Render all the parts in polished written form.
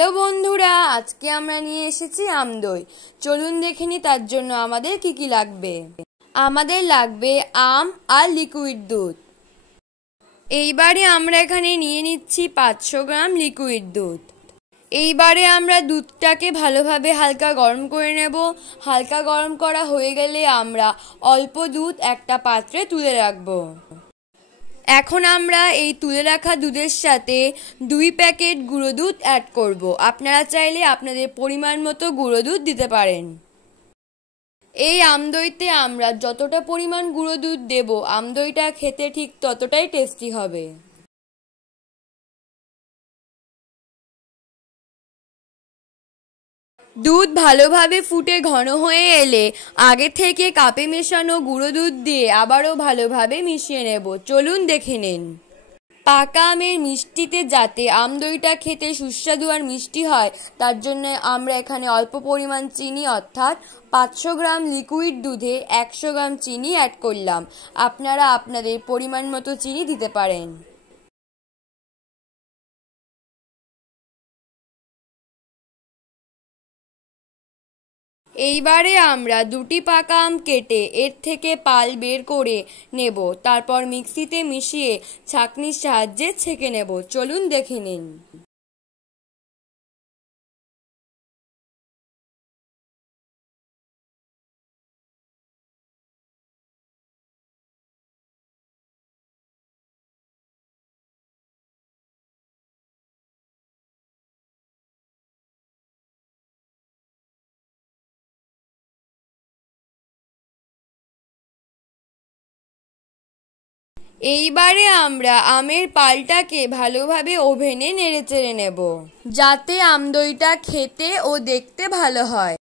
Hello বন্ধুরা, আজকে আমরা নিয়ে এসেছি আমদই। চলুন দেখে নিই তার জন্য আমাদের কি কি লাগবে। আমাদের লাগবে আম আর লিকুইড দুধ। এইবারে আমরা এখানে নিয়ে নিচ্ছি 500 গ্রাম লিকুইড দুধ। এইবারে আমরা দুধটাকে ভালোভাবে হালকা গরম করে নেব। হালকা গরম করা হয়ে গেলে আমরা অল্প দুধ একটা পাত্রে তুলে রাখবো। এখন আমরা এই তুলে রাখা দুধের সাথে 2 প্যাকেট গুঁড়ো দুধ অ্যাড করব। আপনারা চাইলে আপনাদের পরিমাণ মতো গুঁড়ো দুধ দিতে পারেন। এই আমদইতে আমরা যতটা পরিমাণ গুঁড়ো দুধ দেব, আমদইটা খেতে ঠিক ততটাই টেস্টি হবে। দুধ ভালোভাবে ফুটে ঘন হয়ে এলে আগে থেকে কাপে মেশানো গুঁড়ো দুধ দিয়ে আবারও ভালোভাবে মিশিয়ে নেব। চলুন দেখে নিন। পাকা আমের মিষ্টিতে যাতে আমদইটা খেতে সুস্বাদু আর মিষ্টি হয়, তার জন্য আমরা এখানে অল্প পরিমাণ চিনি অর্থাৎ 500 গ্রাম লিকুইড দুধে 100 গ্রাম চিনি অ্যাড করলাম। আপনারা আপনাদের পরিমাণ মতো চিনি দিতে পারেন। এইবারে আমরা 2টি পাকা আম কেটে এর থেকে পাল বের করে নেব। তারপর মিক্সিতে মিশিয়ে ছাঁকনির সাহায্যে ছেঁকে নেব। চলুন দেখে নিন। এইবারে আমরা আমের পালটাকে ভালোভাবে ওভেনে নেড়েচেড়ে নেব, যাতে আমদইটা খেতে ও দেখতে ভালো হয়।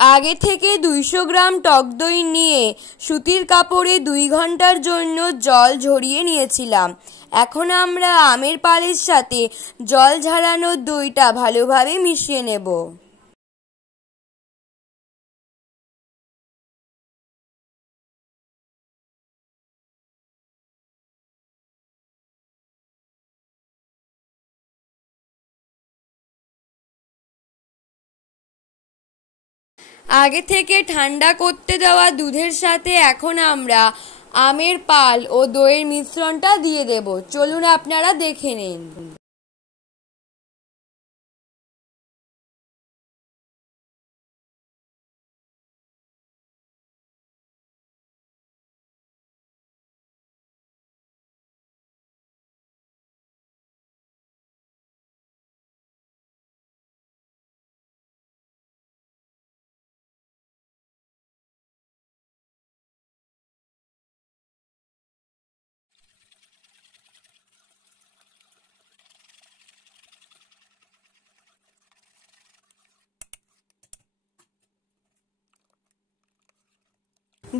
আগে থেকে 200 গ্রাম টক দই নিয়ে সুতির কাপড়ে 2 ঘন্টার জন্য জল ঝরিয়ে নিয়েছিলাম। এখন আমরা আমের পালের সাথে জল ঝরানো দইটা ভালোভাবে মিশিয়ে নেব। আগে থেকে ঠান্ডা করতে দেওয়া দুধের সাথে এখন আমরা আমের পাল ও দইয়ের মিশ্রণটা দিয়ে দেব। চলুন আপনারা দেখে নিন।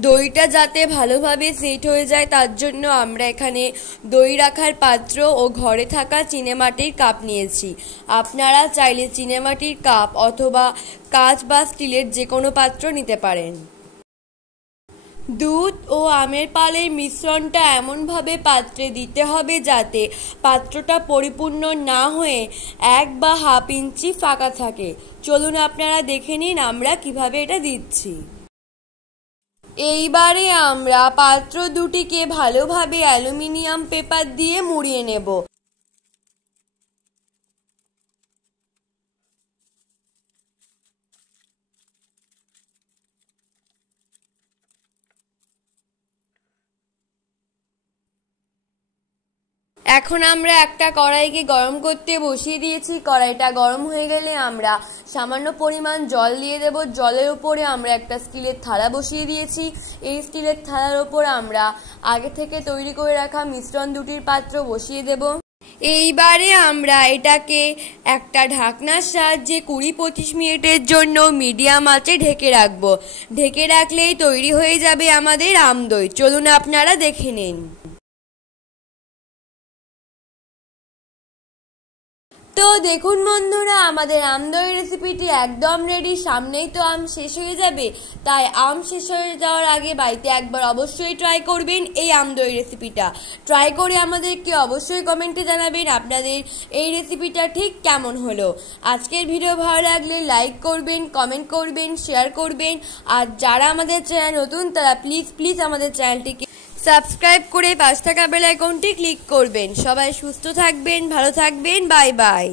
দইটা যাতে ভালোভাবে সেট হয়ে যায় তার জন্য আমরা এখানে দই রাখার পাত্র ও ঘরে থাকা চীনেমাটির কাপ নিয়েছি। আপনারা চাইলে চীনেমাটির কাপ অথবা কাঁচ বা স্টিলের যে কোনো পাত্র নিতে পারেন। দুধ ও আমের পালের মিশ্রণটা এমনভাবে পাত্রে দিতে হবে যাতে পাত্রটা পরিপূর্ণ না হয়ে 1 বা হাফ ইঞ্চি ফাঁকা থাকে। চলুন আপনারা দেখে নিন আমরা কিভাবে এটা দিচ্ছি। এইবারে আমরা পাত্র দুটিকে ভালোভাবে অ্যালুমিনিয়াম পেপার দিয়ে মুড়িয়ে নেব। এখন আমরা একটা কড়াইকে গরম করতে বসিয়ে দিয়েছি। কড়াইটা গরম হয়ে গেলে আমরা সামান্য পরিমাণ জল দিয়ে দেব। জলের উপরে আমরা একটা স্টিলের থালা বসিয়ে দিয়েছি। এই স্টিলের থালার উপর আমরা আগে থেকে তৈরি করে রাখা মিশ্রণ দুটির পাত্র বসিয়ে দেব। এইবারে আমরা এটাকে একটা ঢাকনার সাহায্যে 20-25 মিনিটের জন্য মিডিয়াম আঁচে ঢেকে রাখবো। ঢেকে রাখলেই তৈরি হয়ে যাবে আমাদের আমদই। চলুন আপনারা দেখে নিন। তো দেখুন বন্ধুরা, আমাদের আমদই রেসিপিটি একদম রেডি। সামনেই তো আম শেষ হয়ে যাবে, তাই আম শেষ হয়ে যাওয়ার আগে বাড়িতে একবার অবশ্যই ট্রাই করবেন এই আমদই রেসিপিটা। ট্রাই করে আমাদেরকে অবশ্যই কমেন্টে জানাবেন আপনাদের এই রেসিপিটা ঠিক কেমন হলো। আজকের ভিডিও ভালো লাগলে লাইক করবেন, কমেন্ট করবেন, শেয়ার করবেন। আর যারা আমাদের চ্যানেল নতুন তারা প্লিজ আমাদের চ্যানেলটিকে সাবস্ক্রাইব করে পাশে থাকা বেল আইকনটি ক্লিক করবেন। সবাই সুস্থ থাকবেন, ভালো থাকবেন। Bye bye.